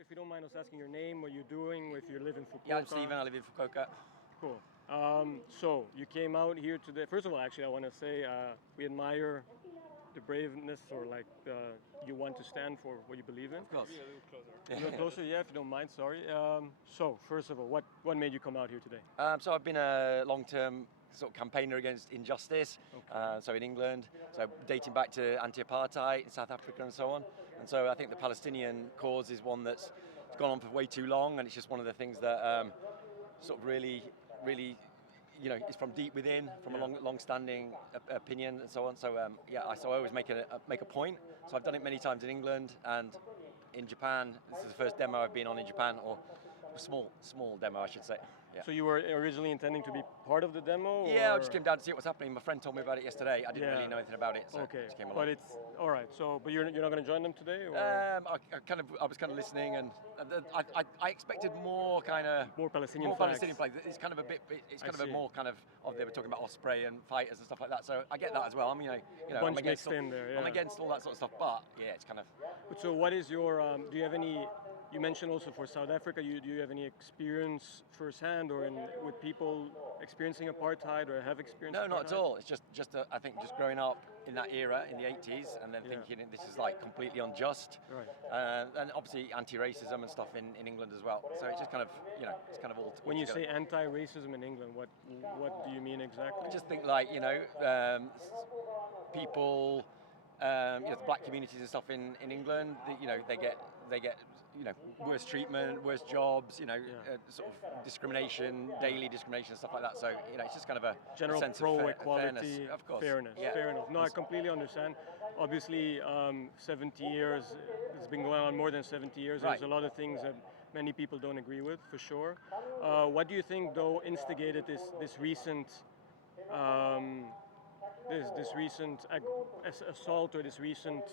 if you don't mind us asking your name, what you're doing, if you live in Fukuoka. Yeah, I'm Steven, I live in Fukuoka. Cool. So you came out here today. First of all, actually, I want to say we admire the braveness, or like you want to stand for what you believe in. Of course. Be a little closer. A little closer, yeah, if you don't mind. Sorry. So first of all, what made you come out here today? So I've been a long-term sort of campaigner against injustice, so in England, so dating back to anti-apartheid in South Africa and so on. And so I think the Palestinian cause is one that's gone on for way too long, and it's just one of the things that sort of really, is from deep within, from a long-standing opinion and so on. So so I always make a point. So I've done it many times in England and in Japan. This is the first demo I've been on in Japan, or a small demo, I should say. Yeah. So you were originally intending to be part of the demo? Yeah, or? I just came down to see what's happening. My friend told me about it yesterday. I didn't really know anything about it, so okay. I just came along. But it's all right. So, but you're not going to join them today? Or? I was kind of listening, and I expected more more Palestinian flags. It's kind of a bit. It's kind of a more kind of they were talking about Osprey and fighters and stuff like that. So I get that as well. I mean, I'm against I'm against all that sort of stuff. But yeah, it's kind of. So what is your? Do you have any? You mentioned also for South Africa. Do you have any experience firsthand, or with people experiencing apartheid, or have experienced? No, apartheid? not at all. It's just I think just growing up in that era in the 80s, and then thinking this is like completely unjust. Right. And obviously anti-racism and stuff in England as well. So it's just kind of it's kind of all. When you say anti-racism in England, what do you mean exactly? I just think like people. The black communities and stuff in England, they get worse treatment, worse jobs, sort of discrimination, daily discrimination and stuff like that. So it's just kind of a general sense pro of equality, fairness, of course. Fairness. Fair enough. No, I completely understand. Obviously, 70 years. It's been going on more than 70 years. Right. There's a lot of things that many people don't agree with, for sure. What do you think, though, instigated this recent? This recent assault, or this recent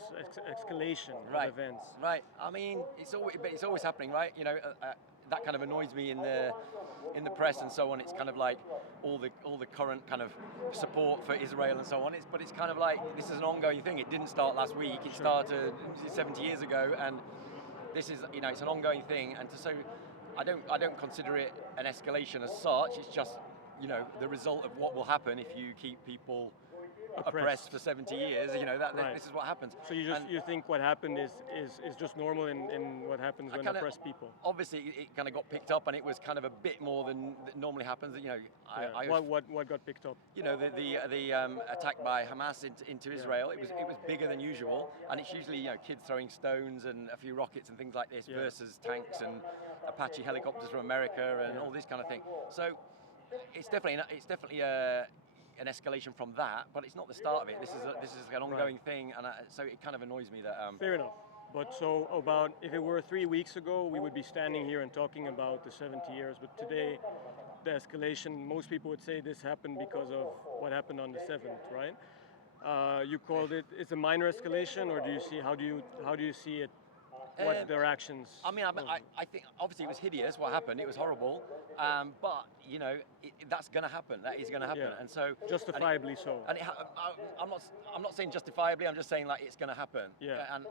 escalation of events. Right. I mean, it's always happening, right? That kind of annoys me in the press and so on. It's kind of like all the current kind of support for Israel and so on. But it's kind of like this is an ongoing thing. It didn't start last week. It started 70 years ago, and this is it's an ongoing thing. And so I don't consider it an escalation as such. It's just the result of what will happen if you keep people oppressed for 70 years. This is what happens. So you think what happened is just normal in what happens when oppressed people? Obviously, it kind of got picked up, and it was kind of a bit more than normally happens. What got picked up? The attack by Hamas into Israel. It was bigger than usual, and it's usually kids throwing stones and a few rockets and things like this versus tanks and Apache helicopters from America and all this kind of thing. So it's definitely an escalation from that, but it's not the start of it. This is an ongoing thing, and so it kind of annoys me that. Fair enough. But so about if it were 3 weeks ago, we would be standing here and talking about the 70 years. But today, the escalation, most people would say this happened because of what happened on the 7th, right? You called it's a minor escalation, or how do you see it? What their actions? I mean, I think obviously it was hideous what happened. It was horrible, but that's going to happen. That is going to happen, and so justifiably so. And I'm not saying justifiably. I'm just saying like it's going to happen. Yeah. And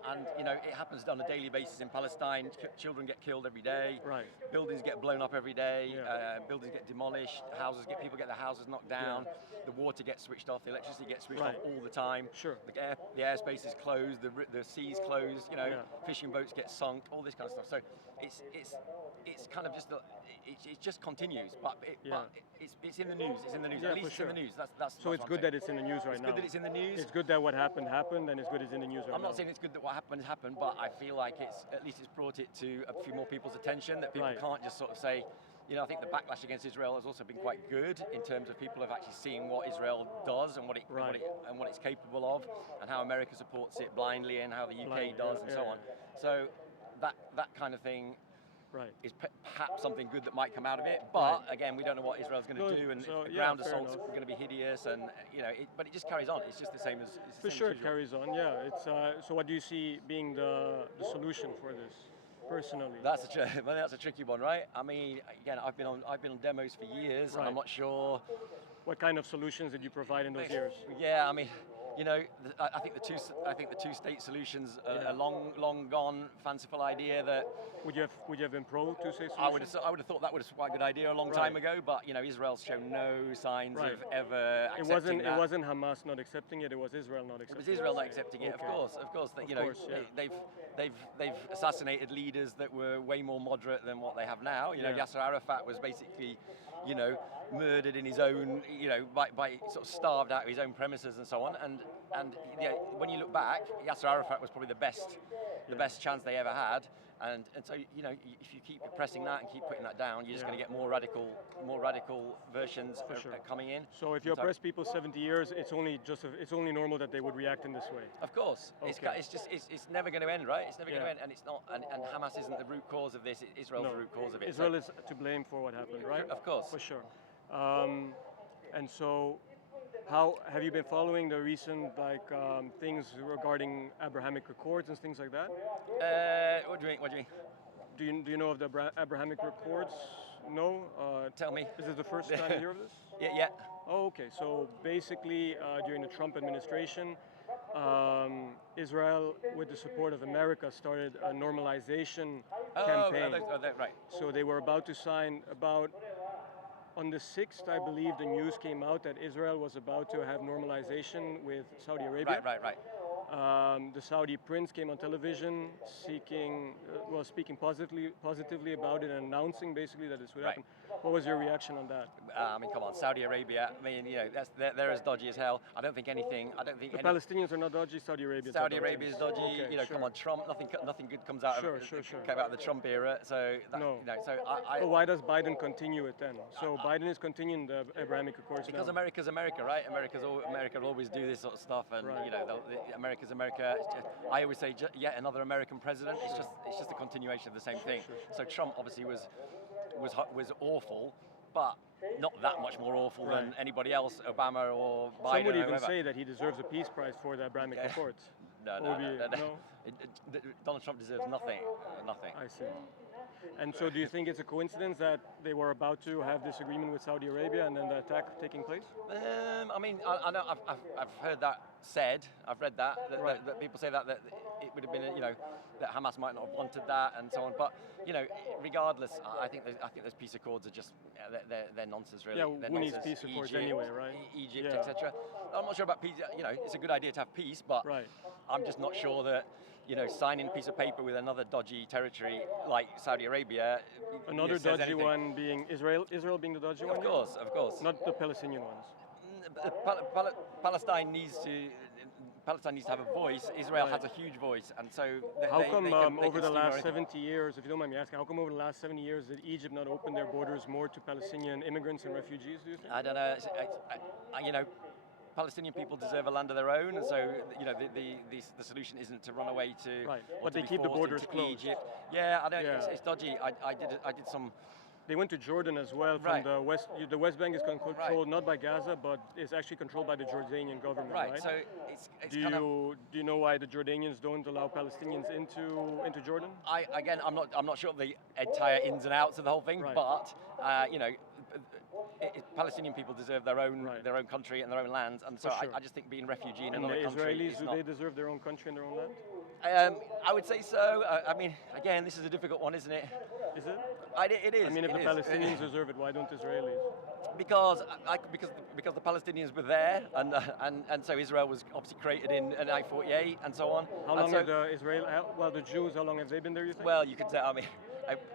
it happens on a daily basis in Palestine. Children get killed every day. Right. Buildings get blown up every day. Yeah. Buildings get demolished. People get their houses knocked down. Yeah. The water gets switched off. The electricity gets switched off all the time. Sure. The airspace is closed. The sea's closed. Fishing boats get sunk, all this kind of stuff. So it's kind of just it just continues, but it's in the news. It's in the news. Yeah, at least it's in the news. That's so it's good that it's in the news right now. It's good that it's in the news. It's good that what happened, and it's good it's in the news right now. I'm not saying it's good that what happened, but I feel like at least it's brought it to a few more people's attention, that people can't just sort of say. I think the backlash against Israel has also been quite good in terms of people have actually seen what Israel does and what it's capable of, and how America supports it blindly, and how the UK does, and so on. So that kind of thing is perhaps something good that might come out of it. But again, we don't know what Israel's going to do, and the ground assault's going to be hideous, and but it just carries on. It's just the same as for sure it carries on. Yeah. It's so what do you see being the solution for this? Personally, that's a tricky one, right? I mean, again, I've been on demos for years, and I'm not sure. What kind of solutions did you provide in those years? Yeah, I mean, I think the two-state solution's a long gone, fanciful idea that. Would you have been pro two-state solution? I would have thought that was quite a good idea a long time ago, but Israel's shown no signs of ever accepting that. It wasn't Hamas not accepting it. It was Israel not accepting it. It was Israel not accepting it. Okay. Of course. They've assassinated leaders that were way more moderate than what they have now. Yasser Arafat was basically, murdered in his own, by sort of starved out of his own premises and so on. And when you look back, Yasser Arafat was probably the best chance they ever had. And so if you keep pressing that and keep putting that down, you're just going to get more radical versions coming in. So if you oppress people 70 years, it's only normal that they would react in this way. Of course, okay. It's never going to end, right? It's never going to end, and it's not. And Hamas isn't the root cause of this. Israel's the root cause of it. Israel is to blame for what happened, right? Of course, for sure. And so, how have you been following the recent things regarding Abrahamic Accords and things like that? What do you mean? Do you know of the Abrahamic Accords? No. Tell me. Is this the first time you hear of this? Yeah. Oh, okay. So basically, during the Trump administration, Israel, with the support of America, started a normalization campaign. Right. So they were about to sign on the 6th, I believe, the news came out that Israel was about to have normalization with Saudi Arabia. Right. The Saudi prince came on television speaking positively about it and announcing basically that this would happen. What was your reaction on that? Come on, Saudi Arabia. They're as dodgy as hell. I don't think the Palestinians are not dodgy. Saudi Arabia is dodgy. Okay, come on, Trump. Nothing good comes out of came out of the Trump era. So why does Biden continue it then? So Biden is continuing the Abrahamic Accords because now. America's America, right? America will always do this sort of stuff, and America's America. I always say, yet another American president. It's just a continuation of the same thing. So Trump obviously was awful, but not that much more awful than anybody else, Obama or Biden. Some would even say that he deserves a peace prize for the Abrahamic Accords. No. Donald Trump deserves nothing. I see. And so do you think it's a coincidence that they were about to have this agreement with Saudi Arabia and then the attack taking place? I know I've heard that said. I've read that people say that it would have been, that Hamas might not have wanted that and so on. But regardless, I think those peace accords are just they're nonsense, really. Yeah, who needs peace accords anyway, right? Egypt, etc. I'm not sure about peace. It's a good idea to have peace, but I'm just not sure that. Signing a piece of paper with another dodgy territory like Saudi Arabia. Another dodgy one being Israel. Israel being the dodgy one. Of course. Not the Palestinian ones. Palestine needs to have a voice. Israel has a huge voice, and so how come over the last 70 years, if you don't mind me asking, how come over the last 70 years did Egypt not open their borders more to Palestinian immigrants and refugees? Do you think? I don't know. Palestinian people deserve a land of their own, and so the solution isn't to run away to. Right, but they keep the borders closed. Egypt. Yeah, I know. It's dodgy. I did some. They went to Jordan as well from the west. The West Bank is controlled not by Gaza, but it's actually controlled by the Jordanian government. Right. So it's do you know why the Jordanians don't allow Palestinians into Jordan? I'm not sure of the entire ins and outs of the whole thing, but Palestinian people deserve their own country and their own lands, and so I just think being a refugee in another country. And the Israelis, do they deserve their own country and their own land? I would say so. Again, this is a difficult one, isn't it? Is it? It is. I mean, if the Palestinians deserve it, why don't Israelis? Because the Palestinians were there, and so Israel was obviously created in 1948 and so on. How long have the Jews? How long have they been there? You think? Well, you could say.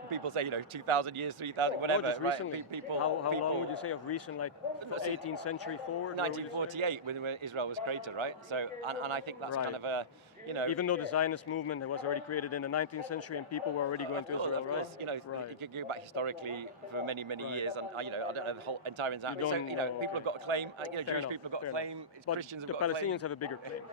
People say 2,000 years, 3,000, whatever. Just recently. Right? How long would you say of recent, like 18th century forward? 1948, when Israel was created, right? So, and I think that's kind of a. Even though the Zionist movement was already created in the 19th century and people were already going to Israel, right? Of course, you could go back historically for many years, and I don't know the whole entire ins and outs. So people have got a claim. Jewish people have got a claim. Christians have got a claim. The Palestinians have a bigger claim.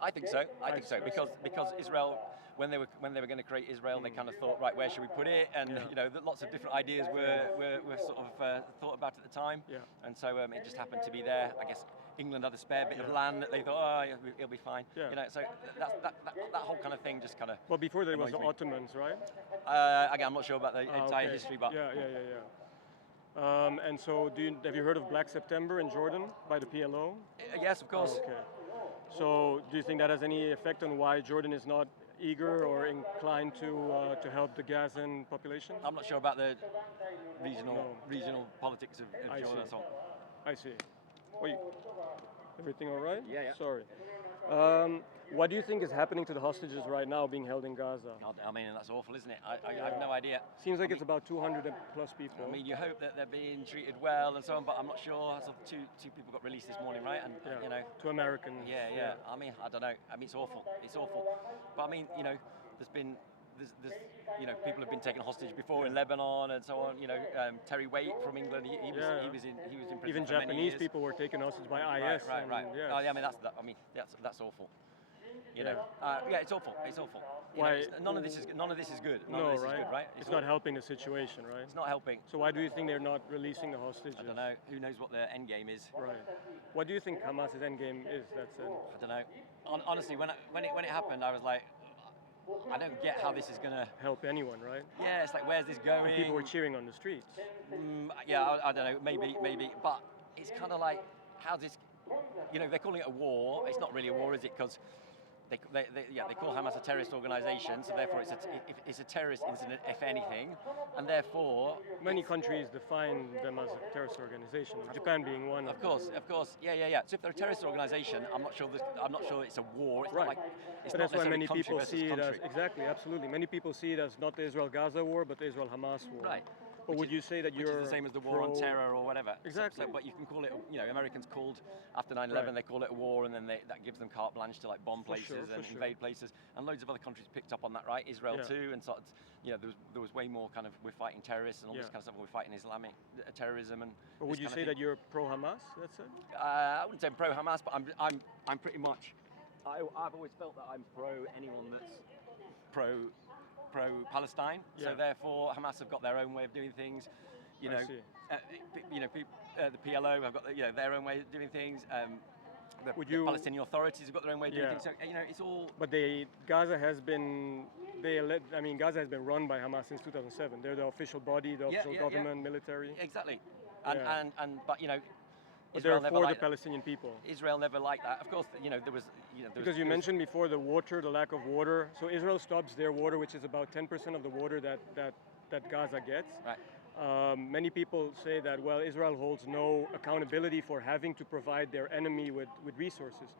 I think so. I think so because Israel. When they were going to create Israel, they kind of thought, right, where should we put it? And lots of different ideas were sort of thought about at the time. Yeah. And so it just happened to be there. I guess England had a spare bit of land that they thought, it'll be fine. Yeah. So that whole kind of thing just kind of. Well, before there was the Ottomans, right? Again, I'm not sure about the entire history, but. Yeah. And so, have you heard of Black September in Jordan by the PLO? Yes, of course. Okay. So do you think that has any effect on why Jordan is not eager or inclined to help the Gazan population? I'm not sure about the regional No. regional politics of I Jordan. see. So I see. Wait, everything all right? Yeah, yeah. Sorry. What do you think is happening to the hostages right now being held in Gaza? God, I mean, that's awful, isn't it? I have no idea. Seems like I it's about 200 plus people. I mean, you hope that they're being treated well and so on, but I'm not sure. So two people got released this morning, right? And Yeah. you know, 2 Americans. yeah. I mean, I don't know. I mean, it's awful. It's awful. But I mean, you know, there's you know, people have been taken hostage before in Lebanon and so on. You know, Terry Waite from England, he was in prison Even for many Japanese years. people were taken hostage by IS. Right. Yes. Oh, yeah, I mean, that's awful. You know, it's awful. It's awful. You Why? know, none of this is good. None of this is good, right? It's not helping the situation, right? It's not helping. So why do you think they're not releasing the hostages? I don't know. Who knows what their end game is? Right. What do you think Hamas's end game is? That's it. I don't know. Honestly, when it happened, I was like, I don't get how this is gonna Help anyone, right? Yeah, it's like, where's this going? And people were cheering on the streets. Yeah, I don't know. Maybe, but it's kind of like, how's this? You know, they're calling it a war. It's not really a war, is it? Because they call Hamas a terrorist organisation, so therefore it's a terrorist incident, if anything, and therefore many countries define them as a terrorist organization. Japan being one. Of course, yeah. So if they're a terrorist organisation, I'm not sure it's a war. It's right. not like it's but not that's why many country people versus see it country. as exactly, absolutely. Many people see it as not the Israel-Gaza war, but the Israel-Hamas war. Right. But would you say that which you're is the same as the war on terror or whatever? Exactly. But you can call it, you know, Americans called after 9/11, Right. they call it a war, and then that gives them carte blanche to like bomb places and sure. invade places. And loads of other countries picked up on that, right? Israel too, and sort of, you know, there was way more kind of, we're fighting terrorists and all this kind of stuff. We're fighting Islamic terrorism and. But would you say that you're pro-Hamas? That's it. I wouldn't say I'm pro-Hamas, but I'm pretty much. I've always felt that I'm pro anyone that's pro-Palestine. Yeah. So therefore, Hamas have got their own way of doing things. You know, the PLO have got their own way of doing things. The Palestinian authorities have got their own way of doing things. So you know, it's all. But Gaza has been Gaza has been run by Hamas since 2007. They're the official body, the official government, military. Exactly. But you know. But they're for the Palestinian people. Israel never liked that. Of course, you know, there was. Because you mentioned before the lack of water. So Israel stops their water, which is about 10% of the water that Gaza gets. Right. Many people say that, well, Israel holds no accountability for having to provide their enemy with resources.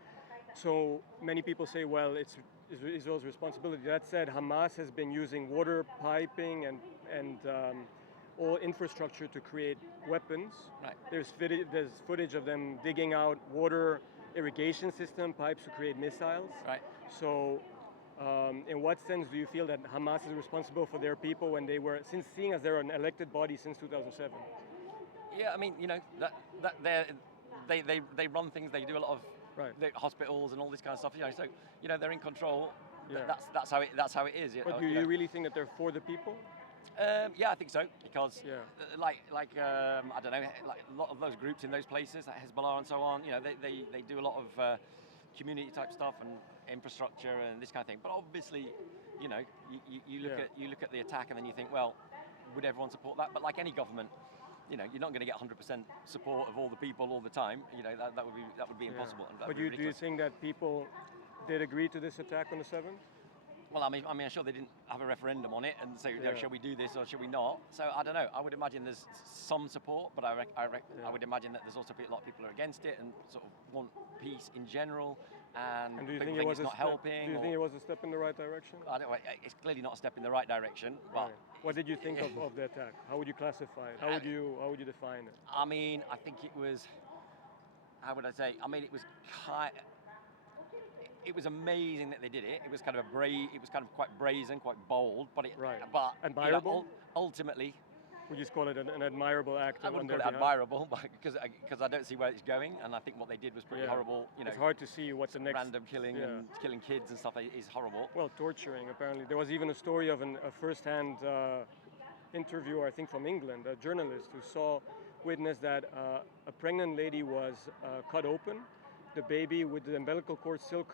So many people say, well, it's Israel's responsibility. That said, Hamas has been using water piping and all infrastructure to create weapons. Right. There's footage of them digging out water irrigation system pipes to create missiles. Right. So in what sense do you feel that Hamas is responsible for their people when seeing as they're an elected body since 2007? Yeah, I mean, you know, that they run things. They do a lot of hospitals and all this kind of stuff. You know, so you know they're in control. Yeah. That's how it is. But do you really think that they're for the people? Yeah, I think so, because like I don't know, like a lot of those groups in those places, like Hezbollah and so on, you know, they do a lot of community type stuff and infrastructure and this kind of thing. But obviously, you know, you look at the attack and then you think, well, would everyone support that? But like any government, you know, you're not going to get 100% support of all the people all the time. You know, that would be impossible. But do you think that people did agree to this attack on the 7th? Well, I mean, I'm sure they didn't have a referendum on it and say, you know, shall we do this or shall we not? So I don't know. I would imagine there's some support, but I would imagine that there's also a lot of people who are against it and sort of want peace in general. And do you think it's not helping? Do you think it was a step in the right direction? I don't know. It's clearly not a step in the right direction. But what did you think of the attack? How would you classify it? How would you define it? I mean, I think it was. How would I say? I mean, it was It was amazing that they did it. It was kind of It was kind of quite brazen, quite bold, but but admirable. You know, ultimately, would you just call it an admirable act? I wouldn't call it admirable, because I don't see where it's going, and I think what they did was pretty horrible. You know, it's hard to see what's the next random killing and killing kids and stuff is horrible. Well, torturing apparently. There was even a story of a first-hand interviewer, I think from England, a journalist who witnessed that a pregnant lady was cut open. The baby with the umbilical cord still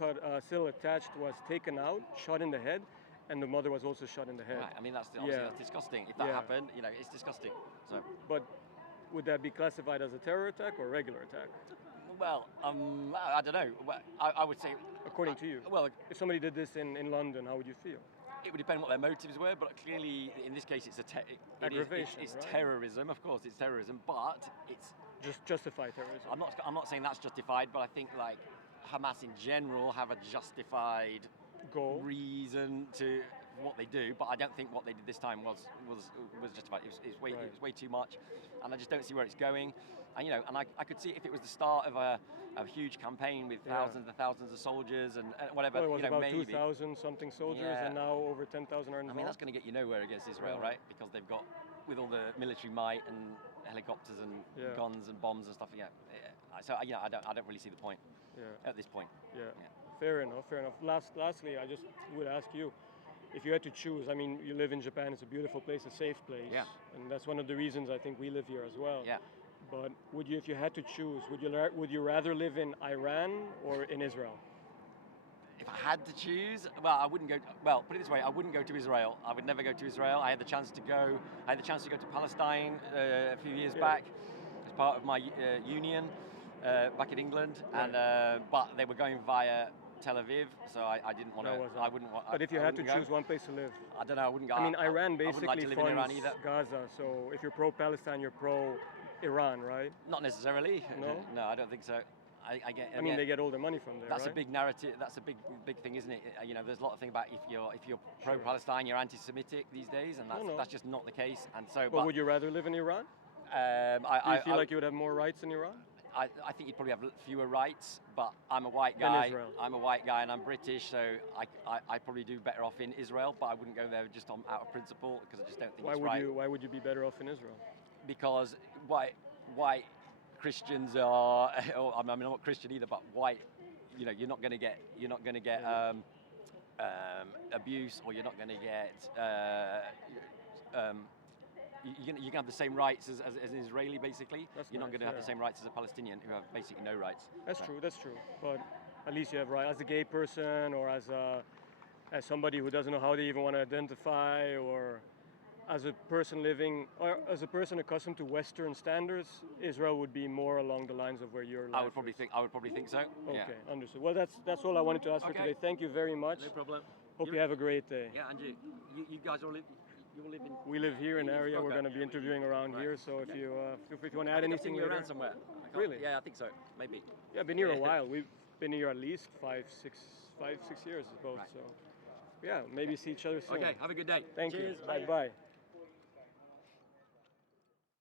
attached was taken out, shot in the head, and the mother was also shot in the head. Right. I mean, that's disgusting. If that happened, you know, it's disgusting. So. But would that be classified as a terror attack or a regular attack? Well, I don't know. Well, I would say, according to you? well, If somebody did this in London, how would you feel? it would depend what their motives were, but clearly, in this case, it's Aggravation, it's right? terrorism. Of course, it's terrorism, but it's. Just justify terrorism. I'm not saying that's justified, but I think like Hamas in general have a justified Goal. reason to what they do, but I don't think what they did this time was justified. It was way too much, and I just don't see where it's going. And I could see if it was the start of a huge campaign with thousands and thousands of soldiers and whatever. Well, it was about maybe 2,000 something soldiers, and now over 10,000 are involved. I mean, that's going to get you nowhere against Israel, right? Because they've got, with all the military might and helicopters and guns and bombs and stuff. So I don't really see the point at this point. Yeah. Fair enough. Lastly, I just would ask you, if you had to choose, I mean, you live in Japan, it's a beautiful place, a safe place, and that's one of the reasons I think we live here as well. Yeah. But if you had to choose, would you rather live in Iran or in Israel? If I had to choose, well, I wouldn't go. Well, put it this way, I wouldn't go to Israel. I would never go to Israel. I had the chance to go to Palestine a few years back as part of my union back in England, and but they were going via Tel Aviv, so I didn't want to. I wouldn't want. But if you had to choose one place to live, I don't know. I wouldn't go. I mean, Iran basically like to live in Iran funds either. Gaza. So if you're pro-Palestine, you're pro-Iran, right? Not necessarily. No. No, I don't think so. I mean, they get all the money from there. That's right? a big narrative. That's a big thing, isn't it? There's a lot of things about if you're pro-Palestine, you're anti-Semitic these days, and that's just not the case. And so, but would you rather live in Iran? Do you feel like you would have more rights in Iran? I think you'd probably have fewer rights, but I'm a white guy. Israel. I'm a white guy and I'm British, so I probably do better off in Israel, but I wouldn't go there just out of principle because I just don't think it's right. Why would you be better off in Israel? Because white Christians are, I'm not Christian either, but white, you're not going to get abuse, or you're not going to get. You can have the same rights as an Israeli, basically. You're not going to have the same rights as a Palestinian who have basically no rights. That's true. But at least you have rights as a gay person, or as somebody who doesn't know how they even want to identify, or as a person accustomed to Western standards. Israel would be more along the lines of where you're. I would probably think so. Okay, understood. Well, that's all I wanted to ask for today. Thank you very much. No problem. Hope you have a great day. Yeah, and you guys all live. You all live in. We live here in the area. We're going to be interviewing around here. So if you want to add anything later. around somewhere. Really? Yeah, I think so. Maybe. Yeah, I've been here a while. We've been here at least 5, 6 years both. Right. So yeah, maybe see each other soon. Okay, have a good day. Thank Cheers. you. Bye.